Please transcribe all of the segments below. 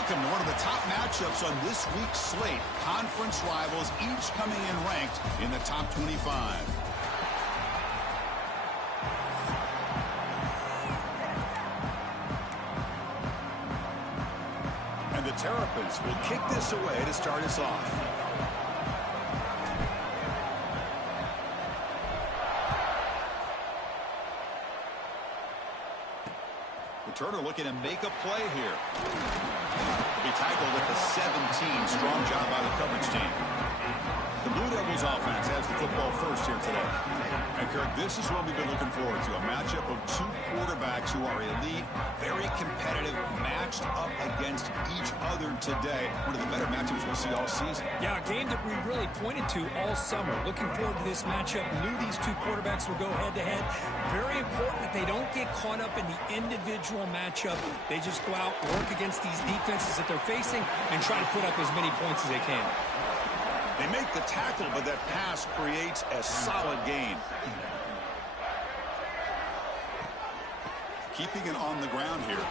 Welcome to one of the top matchups on this week's slate. Conference rivals, each coming in ranked in the top 25. And the Terrapins will kick this away to start us off. Turner looking to make a play here. He'll be tackled at the 17. Strong job by the coverage team. The Blue Devils offense has the football first here today. And Kirk, this is what we've been looking forward to. A matchup of two quarterbacks who are elite, very competitive, matched up against each other today. One of the better matchups we'll see all season. Yeah, a game that we really pointed to all summer. Looking forward to this matchup. Knew these two quarterbacks would go head-to-head. Very important that they don't get caught up in the individual matchup. They just go out, work against these defenses that they're facing, and try to put up as many points as they can. They make the tackle, but that pass creates a solid gain. Keeping it on the ground here.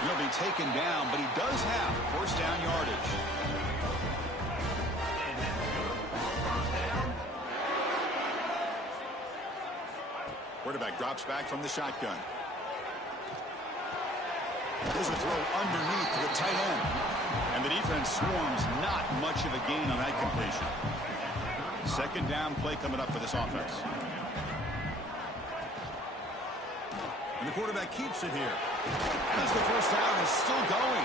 He'll be taken down, but he does have first down yardage. Quarterback drops back from the shotgun. There's a throw underneath to the tight end. And the defense swarms, not much of a gain on that completion. Second down play coming up for this offense. And the quarterback keeps it here. As the first down is still going.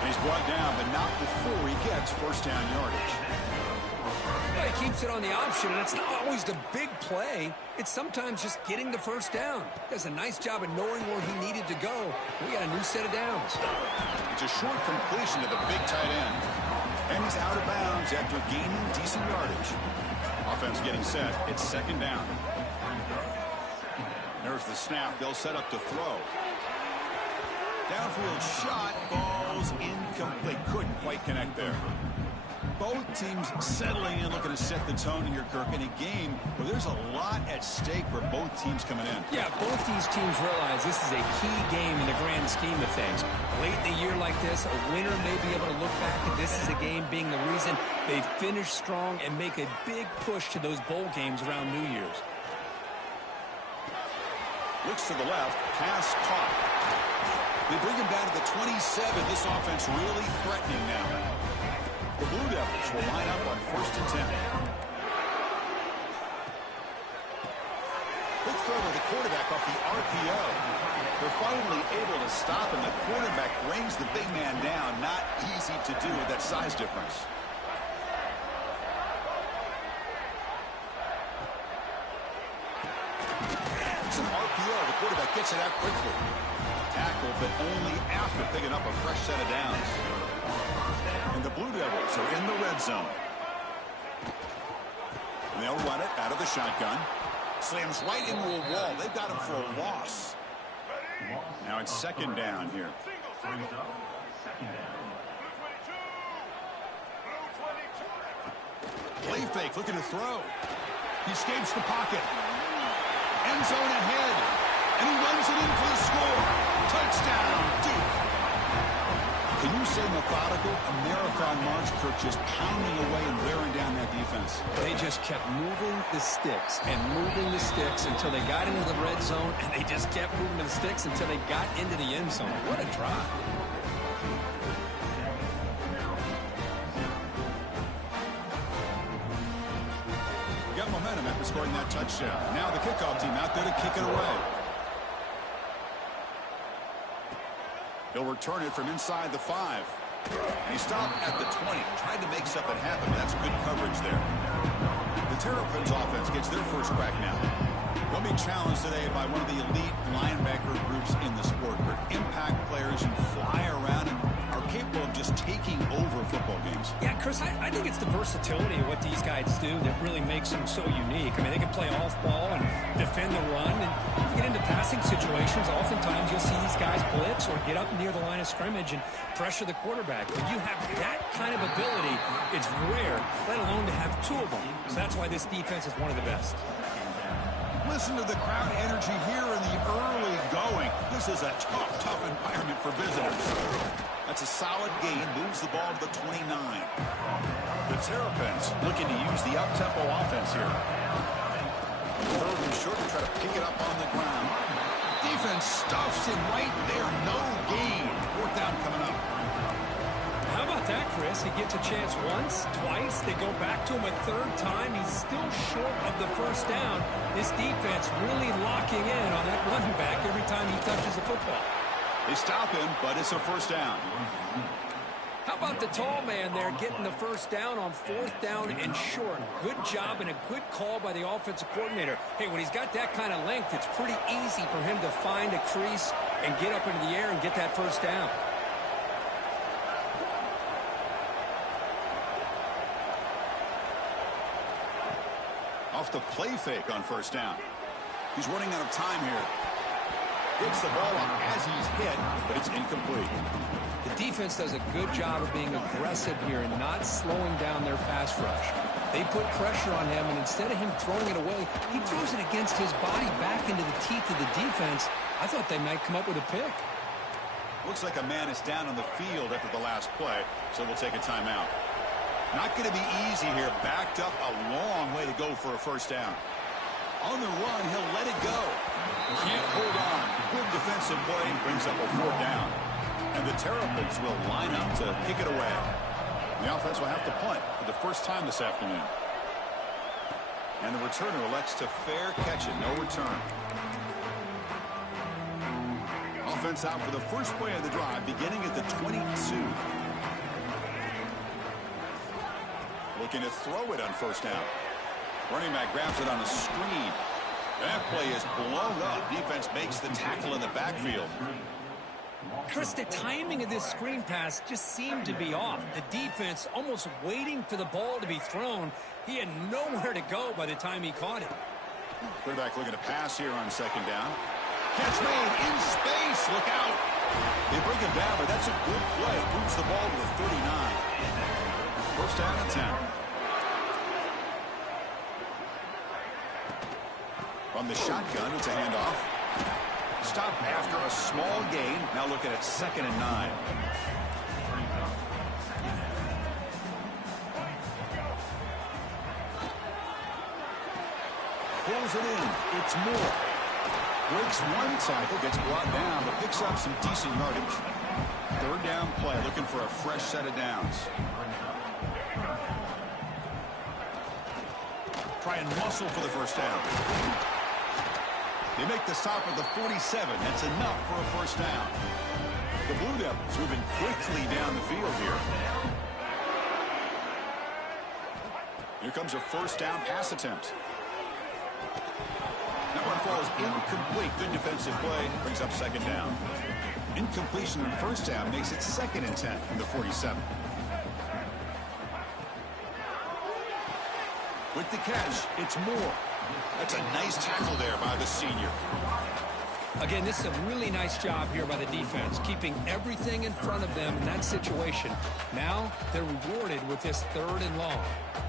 And he's brought down, but not before he gets first down yardage. Well, he keeps it on the option, and it's not always the big play. It's sometimes just getting the first down. Does a nice job of knowing where he needed to go. We got a new set of downs. It's a short completion to the big tight end. And he's out of bounds after gaining decent yardage. Offense getting set. It's second down. There's the snap. They'll set up to throw. Downfield shot falls incomplete. Couldn't quite connect there. Both teams settling in, looking to set the tone here, Kirk, in a game where there's a lot at stake for both teams coming in. Yeah, both these teams realize this is a key game in the grand scheme of things. Late in a year like this, a winner may be able to look back at this as a game being the reason they finish strong and make a big push to those bowl games around New Year's. Looks to the left, pass caught. They bring him down to the 27. This offense really threatening now. The Blue Devils will line up on first and 10. Quick throw to the quarterback off the RPO. They're finally able to stop him. The quarterback brings the big man down. Not easy to do with that size difference. It's an RPO. The quarterback gets it out quickly. Tackle, but only after picking up a fresh set of downs. And the Blue Devils are in the red zone. And they'll run it out of the shotgun. Slams right into a wall. They've got him for a loss. Now it's second down here. Play fake, looking to throw. He escapes the pocket. End zone ahead. And he runs it in for the score. Touchdown, Duke. Can you say methodical? A marathon march, Kirk, just pounding away and wearing down that defense. They just kept moving the sticks and moving the sticks until they got into the red zone, and they just kept moving the sticks until they got into the end zone. What a drive. Got momentum after scoring that touchdown. Now the kickoff team out there to kick it away. He'll return it from inside the 5. And he stopped at the 20. Tried to make something happen, but that's good coverage there. The Terrapins offense gets their first crack now. They'll be challenged today by one of the elite linebacker groups in the sport. They're impact players who fly around and are capable of just taking over football games. Yeah, Chris, I think it's the versatility of what these guys do that really makes them so unique. I mean, they can play off ball and defend the run, and you get into passing situations, oftentimes you'll see these guys blitz or get up near the line of scrimmage and pressure the quarterback. When you have that kind of ability, it's rare, let alone to have two of them. So that's why this defense is one of the best. Listen to the crowd energy here in the early going. This is a tough environment for visitors. That's a solid gain. Moves the ball to the 29. The Terrapins looking to use the up-tempo offense here. Third and short to try to pick it up on the ground. Defense stuffs him right there. No gain. Fourth down coming up. How about that, Chris? He gets a chance once, twice. They go back to him a third time. He's still short of the first down. This defense really locking in on that running back every time he touches the football. They stop him, but it's a first down. How about the tall man there getting the first down on fourth down and short? Good job and a good call by the offensive coordinator. Hey, when he's got that kind of length, it's pretty easy for him to find a crease and get up into the air and get that first down. Off the play fake on first down. He's running out of time here. Gets the ball up as he's hit, but it's incomplete. The defense does a good job of being aggressive here and not slowing down their pass rush. They put pressure on him, and instead of him throwing it away, he throws it against his body back into the teeth of the defense. I thought they might come up with a pick. Looks like a man is down on the field after the last play, so we'll take a timeout. Not going to be easy here. Backed up a long way to go for a first down. On the run, he'll let it go. Can't hold on. Good defensive play. Brings up a fourth down. And the Terrapins will line up to kick it away. The offense will have to punt for the first time this afternoon. And the returner elects to fair catch it. No return. Offense out for the first play of the drive, beginning at the 22. Looking to throw it on first down. Running back grabs it on a screen. That play is blown up. Defense makes the tackle in the backfield. Chris, the timing of this screen pass just seemed to be off. The defense almost waiting for the ball to be thrown. He had nowhere to go by the time he caught it. Quarterback looking to pass here on second down. Catch made in space. Look out. They bring him down, but that's a good play. Moves the ball to the 39. First down and 10. From the shotgun, it's a handoff. Stop after a small gain. Now looking at 2nd and 9. Pulls it in. It's Moore. Breaks one tackle, gets brought down, but picks up some decent yardage. Third down play, looking for a fresh set of downs. Try and muscle for the first down. They make the stop at the 47. That's enough for a first down. The Blue Devils moving quickly down the field here. Here comes a first down pass attempt. That one falls incomplete. Good defensive play. Brings up second down. Incompletion on first down makes it 2nd and 10 from the 47. With the catch, it's Moore. That's a nice tackle there by the senior. Again, this is a really nice job here by the defense, keeping everything in front of them in that situation. Now they're rewarded with this 3rd and long.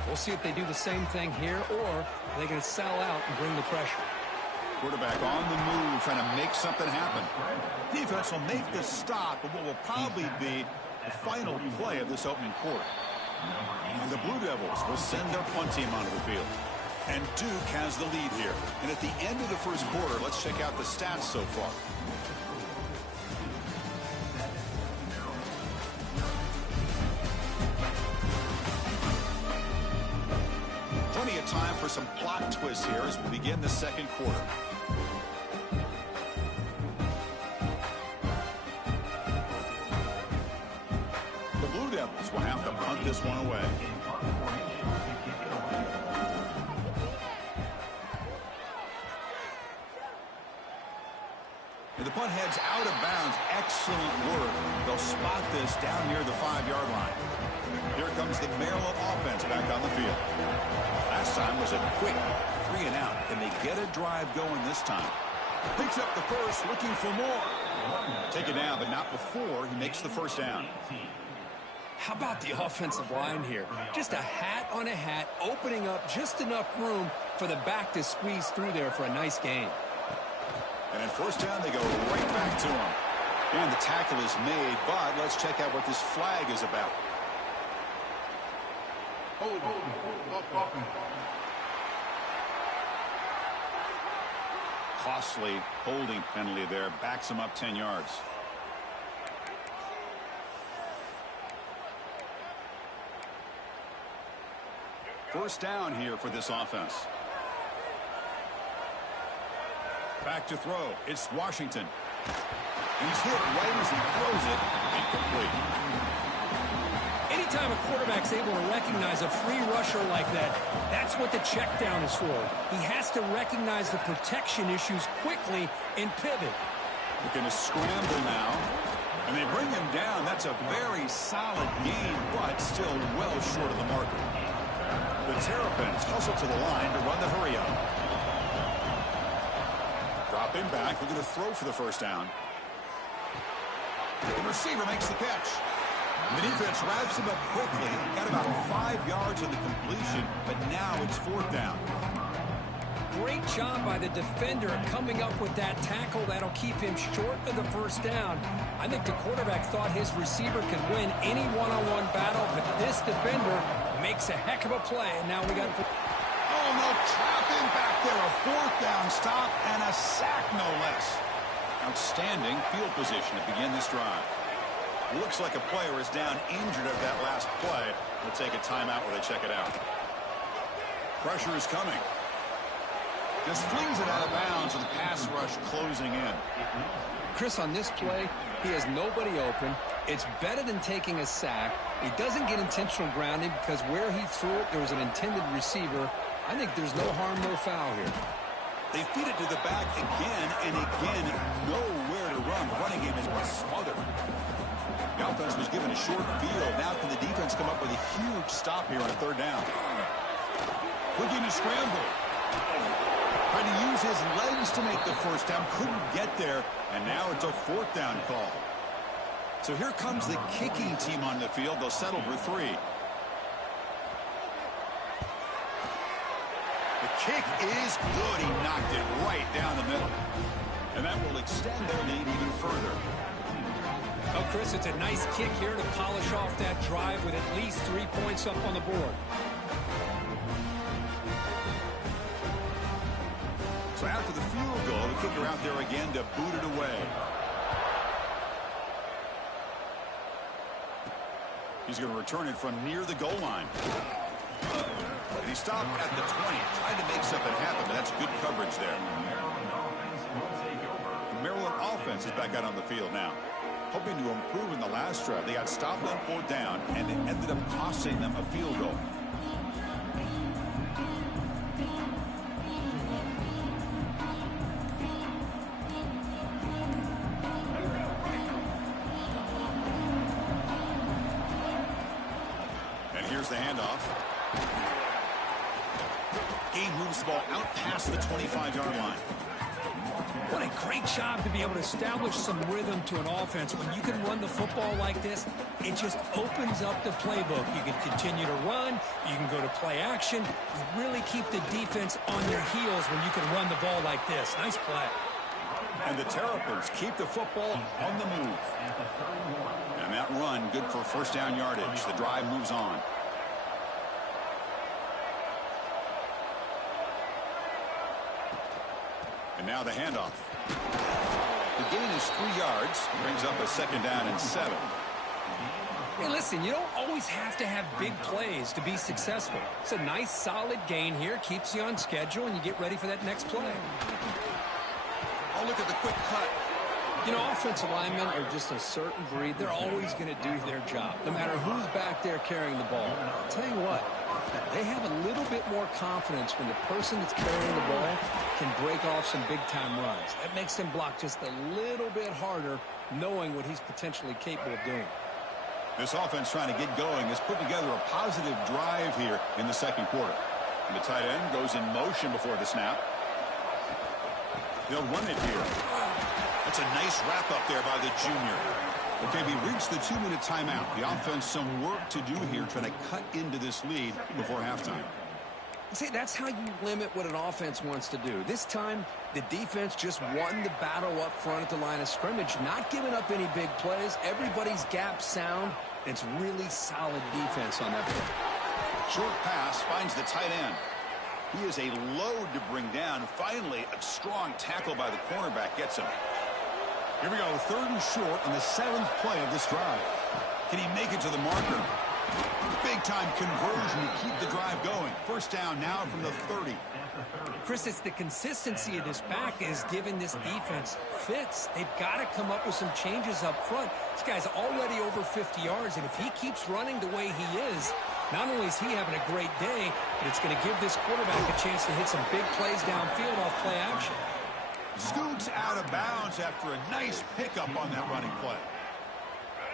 We'll see if they do the same thing here, or are they going to sell out and bring the pressure. Quarterback on the move, trying to make something happen. Defense will make the stop of what will probably be the final play of this opening quarter. And the Blue Devils will send their punt team onto the field. And Duke has the lead here. And at the end of the first quarter, let's check out the stats so far. Plenty of time for some plot twists here as we begin the second quarter. The Blue Devils will have to punt this one away. And the punt heads out of bounds. Excellent work. They'll spot this down near the 5-yard line. Here comes the Maryland offense back on the field. Last time was a quick 3 and out. Can they get a drive going this time? Picks up the first, looking for more. Take it down, but not before he makes the first down. How about the offensive line here? Just a hat on a hat, opening up just enough room for the back to squeeze through there for a nice gain. And in first down, they go right back to him. And the tackle is made, but let's check out what this flag is about. Costly holding penalty there. Backs him up 10 yards. First down here for this offense. Back to throw. It's Washington. He's hit right as he throws it. Incomplete. Anytime a quarterback's able to recognize a free rusher like that, that's what the check down is for. He has to recognize the protection issues quickly and pivot. Looking to scramble now. And they bring him down. That's a very solid gain, but still well short of the marker. The Terrapins hustle to the line to run the hurry up. Dropping back, looking to throw for the first down. The receiver makes the catch. The defense wraps him up quickly. Got about 5 yards on the completion, but now it's fourth down. Great job by the defender coming up with that tackle that'll keep him short of the first down. I think the quarterback thought his receiver could win any one-on-one battle, but this defender makes a heck of a play, and now we got... Oh, no, trapping back there. A fourth down stop and a sack, no less. Outstanding field position to begin this drive. Looks like a player is down injured at that last play. We'll take a timeout where they check it out. Pressure is coming. Just flings it out of bounds with the pass rush closing in. Chris, on this play, he has nobody open. It's better than taking a sack. He doesn't get intentional grounding because where he threw it, there was an intended receiver. I think there's no harm, no foul here. They feed it to the back again and again. Nowhere to run. The running game has been smothered. The offense was given a short field. Now can the defense come up with a huge stop here on a third down? Looking to scramble. Trying to use his legs to make the first down. Couldn't get there. And now it's a fourth down call. So here comes the kicking team on the field. They'll settle for 3. The kick is good. He knocked it right down the middle. And that will extend their lead even further. Oh, Chris, it's a nice kick here to polish off that drive with at least 3 points up on the board. So after the field goal, the kicker out there again to boot it away. He's going to return it from near the goal line. And he stopped at the 20, trying to make something happen, but that's good coverage there. The Maryland offense is back out on the field now, hoping to improve in the last drive. They got stopped on fourth down, and it ended up costing them a field goal. And here's the handoff. Game moves the ball out past the 25-yard line. What a great job to be able to establish some rhythm to an offense. When you can run the football like this, it just opens up the playbook. You can continue to run. You can go to play action. You really keep the defense on their heels when you can run the ball like this. Nice play. And the Terrapins keep the football on the move. And that run, good for first down yardage. The drive moves on. And now the handoff. The gain is 3 yards. Brings up a second down and 7. Hey, listen, you don't always have to have big plays to be successful. It's a nice, solid gain here. Keeps you on schedule, and you get ready for that next play. Oh, look at the quick cut. You know, offensive linemen are just a certain breed. They're always going to do their job, no matter who's back there carrying the ball. I'll tell you what, they have a little bit more confidence when the person that's carrying the ball can break off some big-time runs. That makes them block just a little bit harder, knowing what he's potentially capable of doing. This offense trying to get going has put together a positive drive here in the second quarter. And the tight end goes in motion before the snap. They'll run it here. That's a nice wrap-up there by the junior. Okay, we reached the 2-minute timeout. The offense some work to do here, trying to cut into this lead before halftime. See, that's how you limit what an offense wants to do. This time, the defense just won the battle up front at the line of scrimmage, not giving up any big plays. Everybody's gap sound. It's really solid defense on that play. Short pass finds the tight end. He is a load to bring down. Finally, a strong tackle by the cornerback gets him. Here we go, 3rd and short on the 7th play of this drive. Can he make it to the marker? Big-time conversion to keep the drive going. 1st down now from the 30. Chris, it's the consistency of this back is giving this defense fits. They've got to come up with some changes up front. This guy's already over 50 yards, and if he keeps running the way he is, not only is he having a great day, but it's going to give this quarterback a chance to hit some big plays downfield off play action. Scoots out of bounds after a nice pickup on that running play.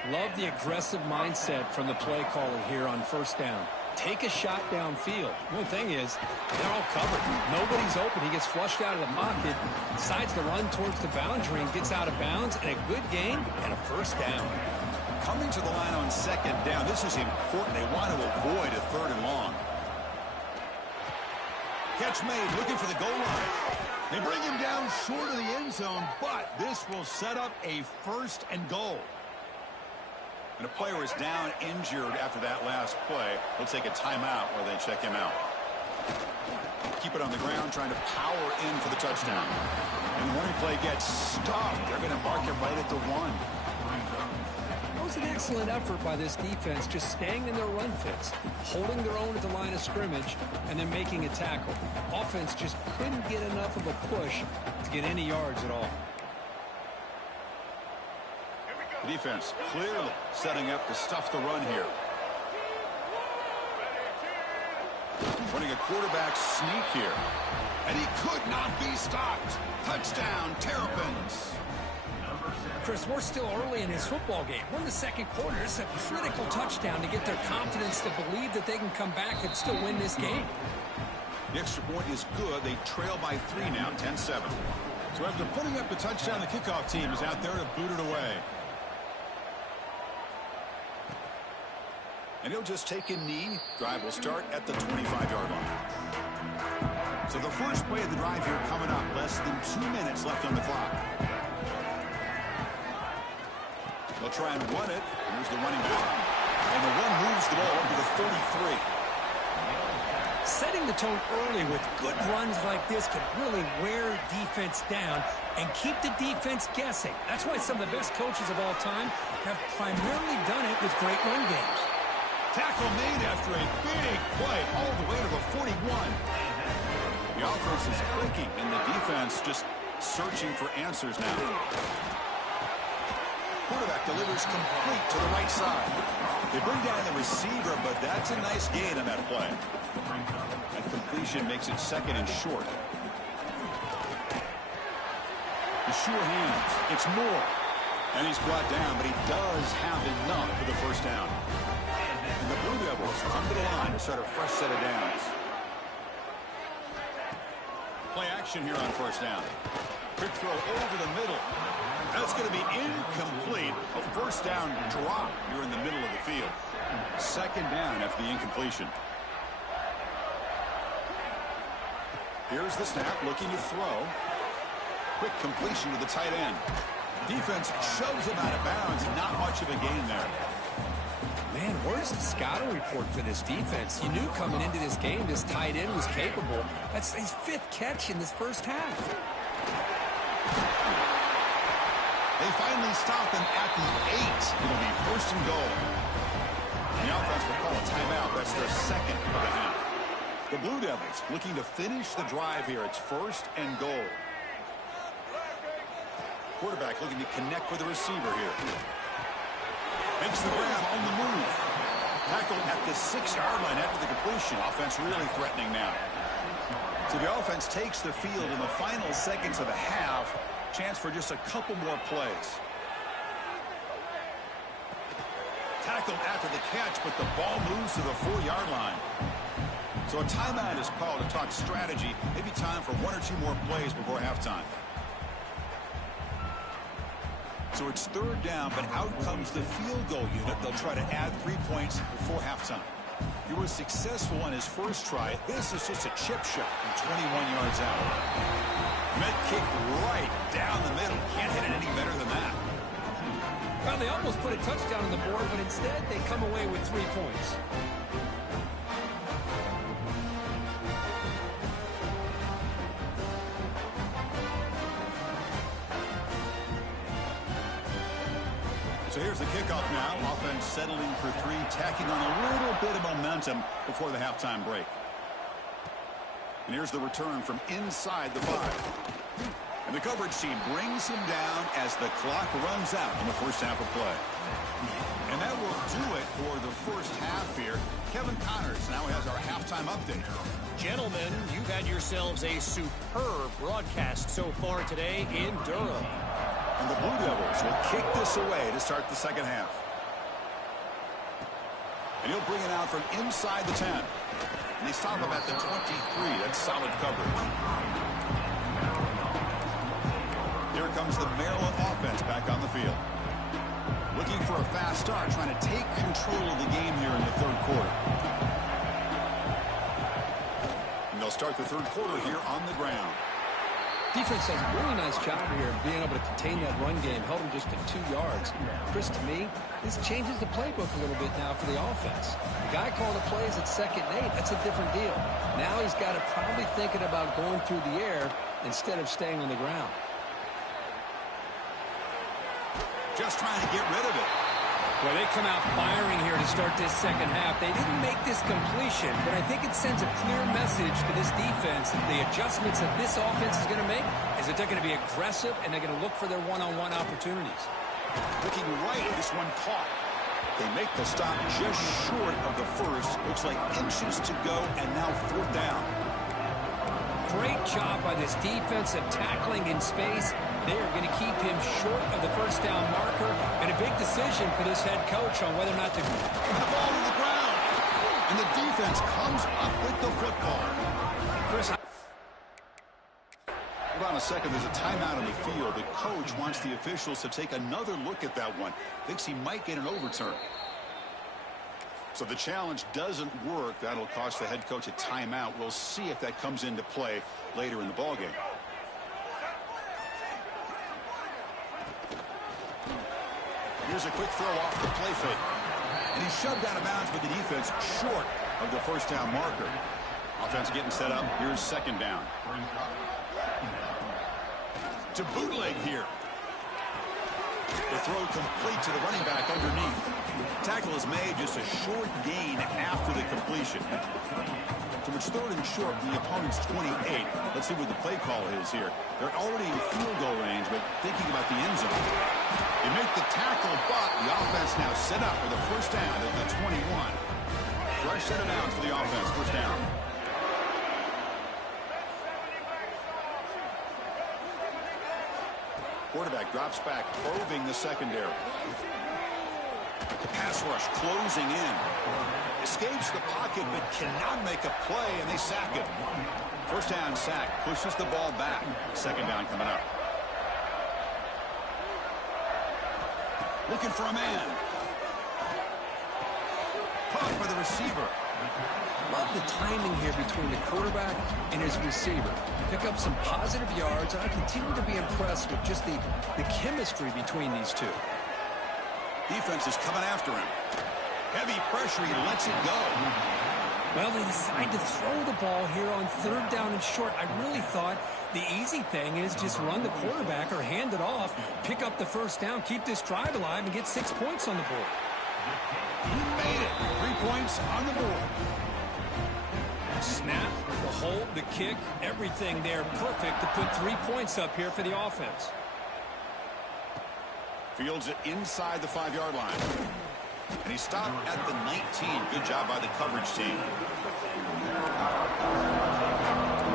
Love the aggressive mindset from the play caller here on 1st down. Take a shot downfield. One thing is, they're all covered. Nobody's open. He gets flushed out of the pocket, decides to run towards the boundary and gets out of bounds, and a good gain and a 1st down. Coming to the line on 2nd down. This is important. They want to avoid a 3rd and long. Catch made, looking for the goal line. They bring him down short of the end zone, but this will set up a 1st and goal. And a player is down injured after that last play. He'll take a timeout while they check him out. Keep it on the ground, trying to power in for the touchdown. And the running play gets stopped. They're going to mark it right at the 1. That was an excellent effort by this defense, just staying in their run fits, holding their own at the line of scrimmage, and then making a tackle. Offense just couldn't get enough of a push to get any yards at all. The defense clearly setting up to stuff the run here. Running a quarterback sneak here. And he could not be stopped. Touchdown, Terrapins. Chris, we're still early in his football game. We're in the 2nd quarter. It's a critical touchdown to get their confidence to believe that they can come back and still win this game. The extra point is good. They trail by 3 now, 10-7. So after putting up the touchdown, the kickoff team is out there to boot it away. And he'll just take a knee. Drive will start at the 25-yard line. So the first play of the drive here coming up. Less than 2 minutes left on the clock. They'll try and run it. Here's the running back. And the one moves the ball up to the 33. Setting the tone early with good runs like this can really wear defense down and keep the defense guessing. That's why some of the best coaches of all time have primarily done it with great run games. Tackle made after a big play all the way to the 41. The offense is clicking, and the defense just searching for answers now. Quarterback delivers complete to the right side. They bring down the receiver, but that's a nice gain on that play. That completion makes it 2nd and short. The sure hands. It's Moore. And he's brought down, but he does have enough for the 1st down. And the Blue Devils come to the line to start a fresh set of downs. Play action here on 1st down. Quick throw over the middle. That's going to be incomplete. A 1st down drop here in the middle of the field. 2nd down after the incompletion. Here's the snap, looking to throw. Quick completion to the tight end. Defense shoves him out of bounds. Not much of a gain there. Man, where's the scouting report for this defense? You knew coming into this game this tight end was capable. That's his 5th catch in this 1st half. They finally stop him at the 8. It'll be 1st and goal. The offense will call a timeout. That's their 2nd of the half. The Blue Devils looking to finish the drive here. It's 1st and goal. Quarterback looking to connect with the receiver here. Makes the grab on the move. Tackle at the 6-yard line after the completion. Offense really threatening now. So the offense takes the field in the final seconds of the half. Chance for just a couple more plays. Tackled after the catch, but the ball moves to the 4-yard line. So a timeout is called to talk strategy. Maybe time for 1 or 2 more plays before halftime. So it's 3rd down, but out comes the field goal unit. They'll try to add 3 points before halftime. He was successful on his first try. This is just a chip shot from 21 yards out. Met kick right down the middle. Can't hit it any better than that. Well, they almost put a touchdown on the board, but instead they come away with 3 points. So here's the kickoff now. Offense settling for 3, tacking on a little bit of momentum before the halftime break. And here's the return from inside the 5. And the coverage team brings him down as the clock runs out in the first half of play. And that will do it for the first half here. Kevin Connors now has our halftime update. Gentlemen, you've had yourselves a superb broadcast so far today in Durham. And the Blue Devils will kick this away to start the second half. And he'll bring it out from inside the 10. And they stop him at the 23. That's solid coverage. Here comes the Maryland offense back on the field. Looking for a fast start, trying to take control of the game here in the third quarter. And they'll start the third quarter here on the ground. Defense does a really nice job here of being able to contain that run game, held them just to 2 yards. Chris, to me, this changes the playbook a little bit now for the offense. The guy calling the plays at 2nd and 8, that's a different deal. Now he's got to probably thinking about going through the air instead of staying on the ground. Just trying to get rid of it. Well, they come out firing here to start this second half. They didn't make this completion, but I think it sends a clear message to this defense that the adjustments that this offense is going to make is that they're going to be aggressive and they're going to look for their one-on-one opportunities. Looking right, this one caught. They make the stop just short of the first. Looks like inches to go, and now 4th down. Great job by this defensive tackling in space. They are going to keep him short of the first down marker, and a big decision for this head coach on whether or not to And the ball to the ground. And the defense comes up with the football. Chris, hold on a second. There's a timeout on the field. The coach wants the officials to take another look at that one. Thinks he might get an overturn. So the challenge doesn't work. That'll cost the head coach a timeout. We'll see if that comes into play later in the ballgame. Here's a quick throw off the play fake. And he's shoved out of bounds with the defense short of the first down marker. Offense getting set up. Here's 2nd down. To bootleg here. The throw complete to the running back underneath. Tackle is made, just a short gain after the completion. So it's 3rd and short from the opponent's 28. Let's see what the play call is here. They're already in field goal range, but thinking about the end zone. They make the tackle, but the offense now set up with a first down at the 21. Fresh set of downs for the offense, first down. Quarterback drops back, probing the secondary. Pass rush closing in. Escapes the pocket, but cannot make a play, and they sack it. First down sack, pushes the ball back. 2nd down coming up. Looking for a man. Caught by the receiver. love the timing here between the quarterback and his receiver. Pick up some positive yards, and I continue to be impressed with just the chemistry between these two. Defense is coming after him. Heavy pressure, he lets it go. Well, they decide to throw the ball here on 3rd down and short. I really thought the easy thing is just run the quarterback or hand it off, pick up the first down, keep this drive alive, and get 6 points on the board. He made it. 3 points on the board. Snap, the hold, the kick, everything there perfect to put 3 points up here for the offense. Fields it inside the 5-yard line. And he stopped at the 19. Good job by the coverage team. The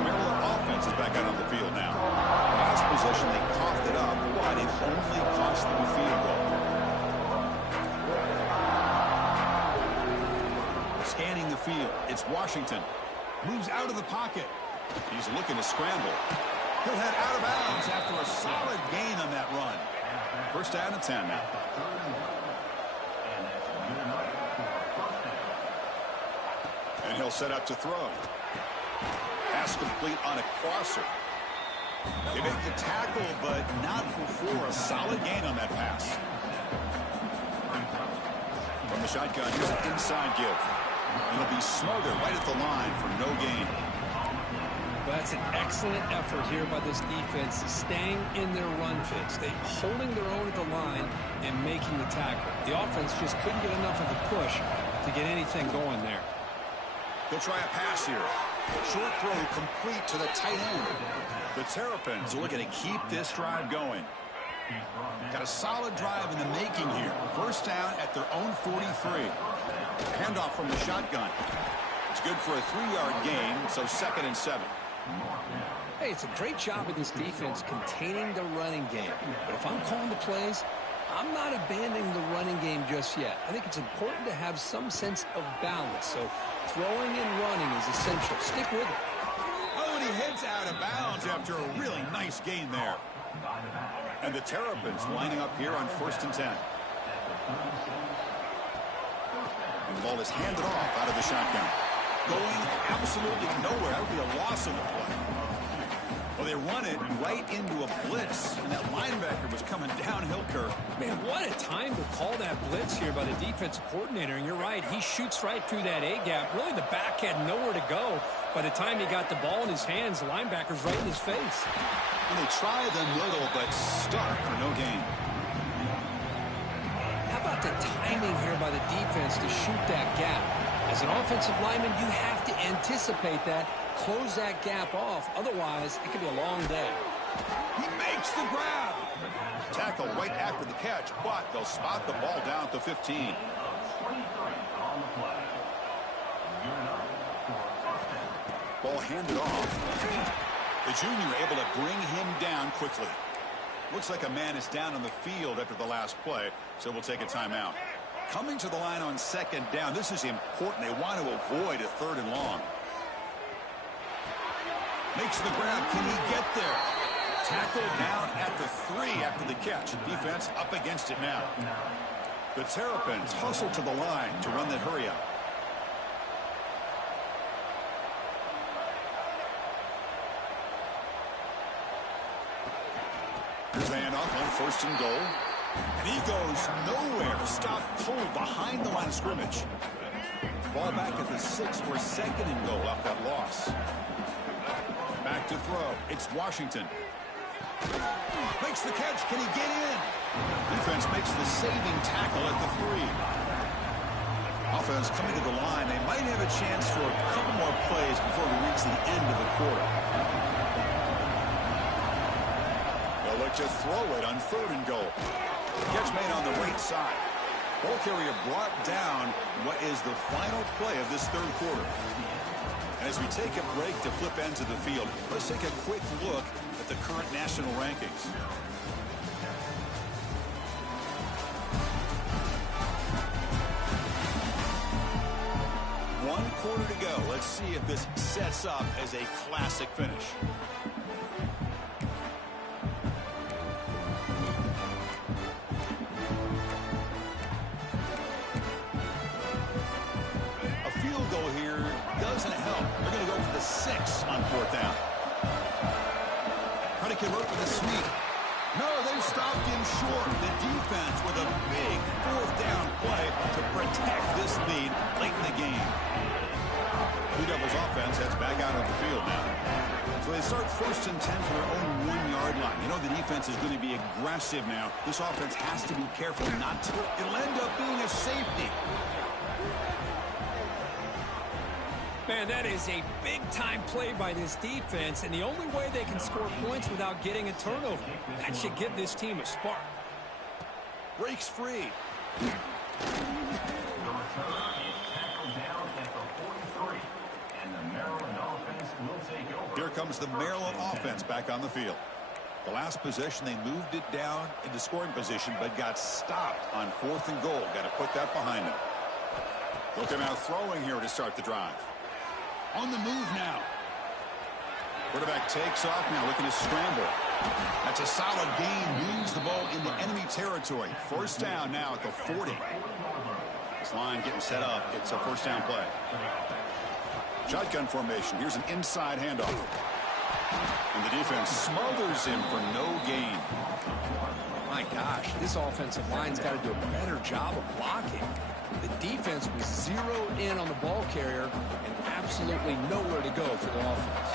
Maryland offense is back out on the field now. Last possession, they coughed it up, but it only cost them a field goal. Scanning the field, it's Washington. Moves out of the pocket. He's looking to scramble. He'll head out of bounds after a solid gain on that run. First down and 10 now. And he'll set up to throw. Pass complete on a crosser. They make the tackle, but not before a solid gain on that pass. From the shotgun, here's an inside give. He'll be smothered right at the line for no gain. Well, that's an excellent effort here by this defense, staying in their run fits. They're holding their own at the line and making the tackle. The offense just couldn't get enough of a push to get anything going there. He'll try a pass here. Short throw complete to the tight end. The Terrapins are looking to keep this drive going. Got a solid drive in the making here. First down at their own 43. Handoff from the shotgun. It's good for a 3-yard gain, so 2nd and 7. Hey, it's a great job of this defense containing the running game. But if I'm calling the plays, I'm not abandoning the running game just yet. I think it's important to have some sense of balance. So throwing and running is essential. Stick with it. Oh, and he heads out of bounds after a really nice gain there. And the Terrapins lining up here on 1st and 10. And the ball is handed off out of the shotgun. Going absolutely nowhere. That would be a loss of the play. Well, they run it right into a blitz, and that linebacker was coming downhill, Kirk. Man, what a time to call that blitz here by the defensive coordinator. And you're right, he shoots right through that A-gap. Really, the back had nowhere to go. By the time he got the ball in his hands, the linebacker's right in his face. And they try the middle, but stuck for no gain. How about the timing here by the defense to shoot that gap? As an offensive lineman, you have to anticipate that, close that gap off. Otherwise, it could be a long day. He makes the grab. Tackle right after the catch, but they'll spot the ball down at the 15. Ball handed off. The junior able to bring him down quickly. Looks like a man is down on the field after the last play, so we'll take a timeout. Coming to the line on 2nd down. This is important. They want to avoid a 3rd and long. Makes the grab. Can he get there? Tackled down at the 3 after the catch. Defense up against it now. The Terrapins hustle to the line to run that hurry up. Here's the handoff on 1st and goal. And he goes nowhere. Stop pulled behind the line of scrimmage. Ball back at the 6 for 2nd and goal off that loss. Back to throw. It's Washington. Makes the catch. Can he get in? Defense makes the saving tackle at the 3. Offense coming to the line. They might have a chance for a couple more plays before we reach the end of the quarter. They'll look to throw it on 3rd and goal. Catch made on the right side. Ball carrier brought down what is the final play of this 3rd quarter. And as we take a break to flip ends of the field, let's take a quick look at the current national rankings. One quarter to go. Let's see if this sets up as a classic finish. Doesn't help. They're going to go for the 6 on 4th down. Hudson wrote for the sweep. No, they stopped him short. The defense with a big 4th down play to protect this lead late in the game. Blue Devils offense heads back out on the field now. So they start 1st and 10 for their own 1-yard line. You know the defense is going to be aggressive now. This offense has to be careful not to. It'll end up being a safety. Man, that is a big-time play by this defense, and the only way they can score points without getting a turnover. That should give this team a spark. Breaks free. Here comes the Maryland offense back on the field. The last possession, they moved it down into scoring position, but got stopped on 4th and goal. Got to put that behind them. Look at him out throwing here to start the drive. On the move now. Quarterback takes off now, looking to scramble. That's a solid gain. Moves the ball into enemy territory. 1st down now at the 40. This line getting set up. It's a 1st down play. Shotgun formation. Here's an inside handoff. And the defense smothers him for no gain. My gosh, this offensive line's got to do a better job of blocking. The defense was zeroed in on the ball carrier and absolutely nowhere to go for the offense.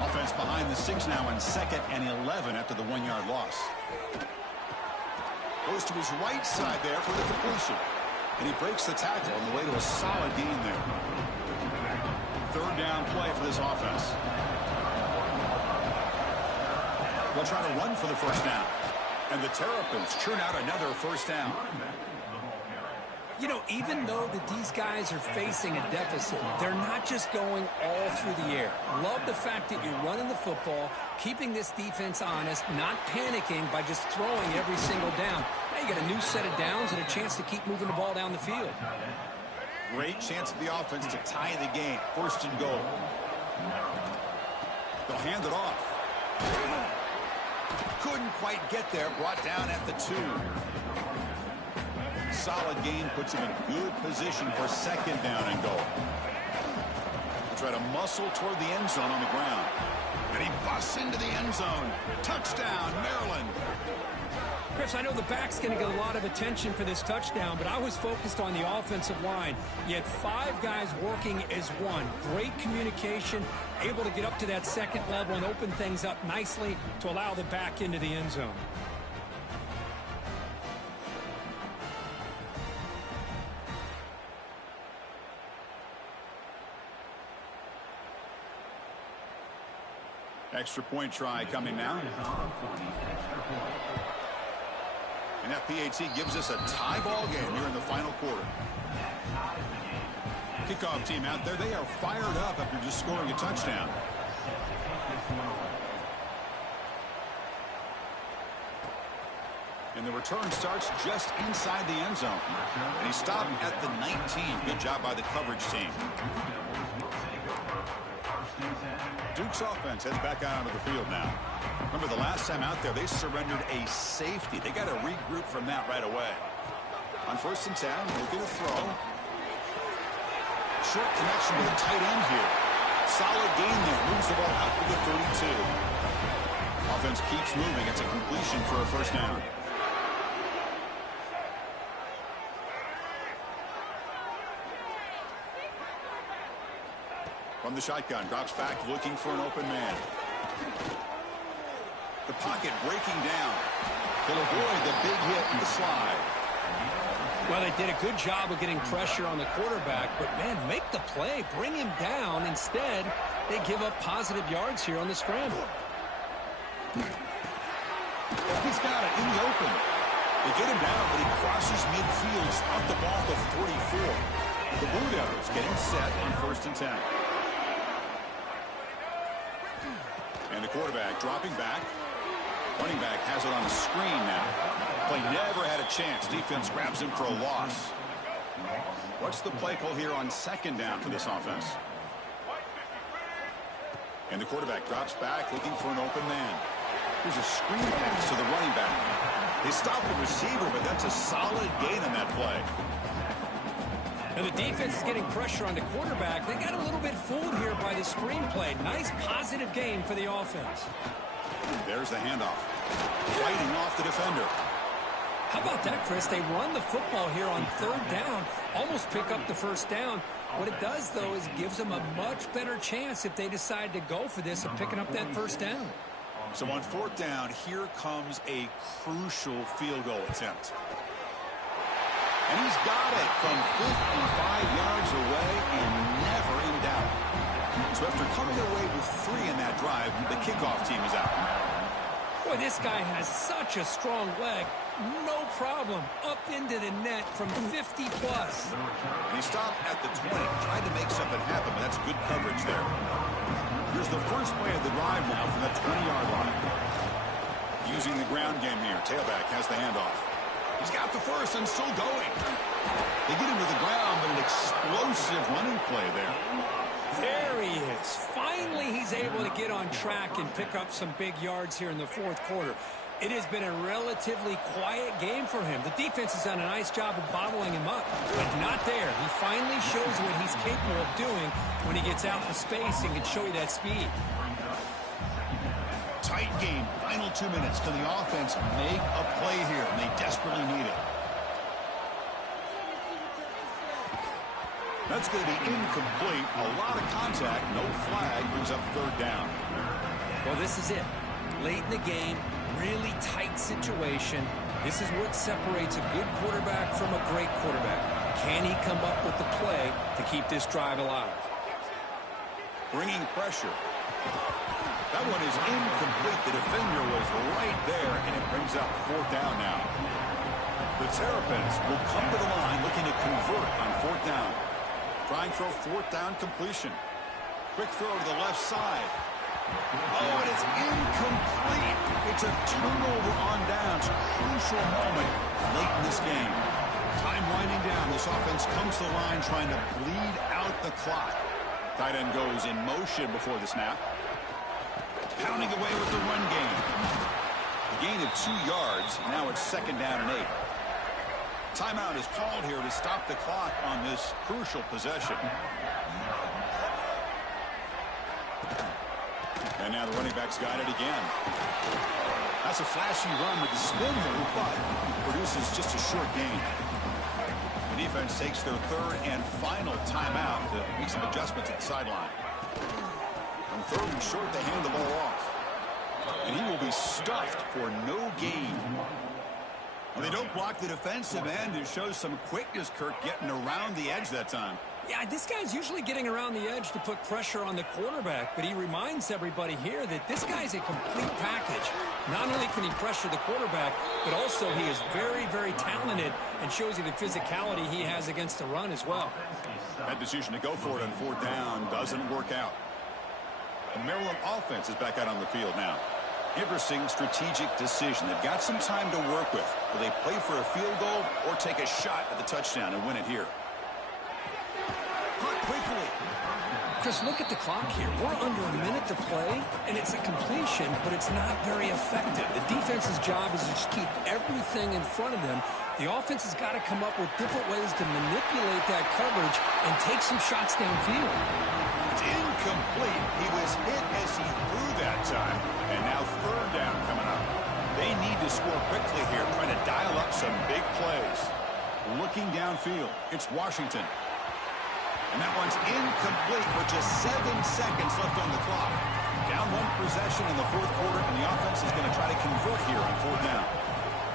Offense behind the 6 now in 2nd and 11 after the 1-yard loss. Goes to his right side there for the completion. And he breaks the tackle on the way to a solid gain there. 3rd down play for this offense. They'll try to run for the 1st down. And the Terrapins churn out another 1st down. You know, even though that these guys are facing a deficit, they're not just going all through the air. Love the fact that you're running the football, keeping this defense honest, not panicking by just throwing every single down. Now you got a new set of downs and a chance to keep moving the ball down the field. Great chance for the offense to tie the game. 1st and goal. They'll hand it off. Couldn't quite get there. Brought down at the 2. Solid gain puts him in good position for 2nd down and goal. He'll try to muscle toward the end zone on the ground. And he busts into the end zone. Touchdown, Maryland. Chris, I know the back's going to get a lot of attention for this touchdown, but I was focused on the offensive line. You had 5 guys working as one. Great communication, able to get up to that 2nd level and open things up nicely to allow the back into the end zone. Extra point try coming now. And that PAT gives us a tie ball game here in the final quarter. Kickoff team out there, they are fired up after just scoring a touchdown. And the return starts just inside the end zone. And he stopped at the 19. Good job by the coverage team. Duke's offense heads back out onto the field now. Remember, the last time out there, they surrendered a safety. They got to regroup from that right away. On 1st and 10, looking to throw. Short connection to the tight end here. Solid gain there. Moves the ball out to the 32. Offense keeps moving. It's a completion for a 1st down. From the shotgun, drops back, looking for an open man. The pocket breaking down. They'll avoid the big hit and the slide. Well, they did a good job of getting pressure on the quarterback, but, man, make the play. Bring him down. Instead, they give up positive yards here on the scramble. He's got it in the open. They get him down, but he crosses midfield, out the ball to 44. The Blue Devils getting set on 1st and 10. And the quarterback dropping back. Running back has it on the screen now. Play never had a chance. Defense grabs him for a loss. What's the play call here on 2nd down for this offense? And the quarterback drops back, looking for an open man. Here's a screen pass to the running back. They stop the receiver, but that's a solid gain on that play. And the defense is getting pressure on the quarterback. They got a little bit fooled here by the screenplay. Nice positive gain for the offense. There's the handoff. Fighting off the defender. How about that, Chris? They run the football here on 3rd down, almost pick up the 1st down. What it does, though, is it gives them a much better chance if they decide to go for this of picking up that 1st down. So on 4th down, here comes a crucial field goal attempt. And he's got it from 55 yards away and never in doubt. So after coming away with 3 in that drive, the kickoff team is out. Boy, this guy has such a strong leg. No problem. Up into the net from 50 plus. And he stopped at the 20. Tried to make something happen, but that's good coverage there. Here's the first play of the drive now from that 20-yard line. Using the ground game here. Tailback has the handoff. He's got the first and still going. They get him to the ground, but an explosive running play there. There he is. Finally, he's able to get on track and pick up some big yards here in the 4th quarter. It has been a relatively quiet game for him. The defense has done a nice job of bottling him up, but not there. He finally shows what he's capable of doing when he gets out in space and can show you that speed. Tight game. Final 2 minutes. Can the offense make a play here? And they desperately need it. That's going to be incomplete. A lot of contact. No flag. Brings up third down. Well, this is it. Late in the game, really tight situation. This is what separates a good quarterback from a great quarterback. Can he come up with the play to keep this drive alive? Bringing pressure. That one is incomplete. The defender was right there, and it brings up fourth down now. The Terrapins will come to the line looking to convert on fourth down. Trying for a fourth down completion. Quick throw to the left side. Oh, and it's incomplete. It's a turnover on downs. Crucial moment late in this game. Time winding down. This offense comes to the line trying to bleed out the clock. Tight end goes in motion before the snap. Pounding away with the run game. A gain of 2 yards. Now it's second down and 8. Timeout is called here to stop the clock on this crucial possession. And now the running back's got it again. That's a flashy run with the spin move, but produces just a short gain. The defense takes their third and final timeout to make some adjustments at the sideline. On third and short, they hand the ball off. And he will be stuffed for no gain. Well, they don't block the defensive end. It shows some quickness, Kirk, getting around the edge that time. Yeah, this guy's usually getting around the edge to put pressure on the quarterback, but he reminds everybody here that this guy's a complete package. Not only can he pressure the quarterback, but also he is very, very talented and shows you the physicality he has against the run as well. That decision to go for it on fourth down doesn't work out. The Maryland offense is back out on the field now. Interesting strategic decision. They've got some time to work with. Will they play for a field goal or take a shot at the touchdown and win it here? Caught quickly. Chris, look at the clock here. We're under a minute to play, and it's a completion, but it's not very effective. The defense's job is to just keep everything in front of them. The offense has got to come up with different ways to manipulate that coverage and take some shots downfield. It's incomplete. He was hit as he threw that time. And now third down coming up. They need to score quickly here, trying to dial up some big plays. Looking downfield, it's Washington. And that one's incomplete with just 7 seconds left on the clock. Down one possession in the fourth quarter, and the offense is going to try to convert here on fourth down.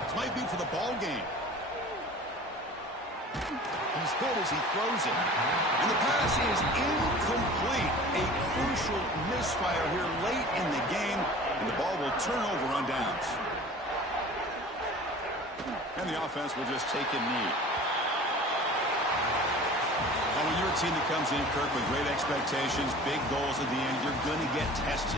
This might be for the ball game. He's hit as he throws it. And the pass is incomplete. A crucial misfire here late in the game. And the ball will turn over on downs. And the offense will just take a knee. When you're a team that comes in, Kirk, with great expectations, big goals at the end, you're going to get tested.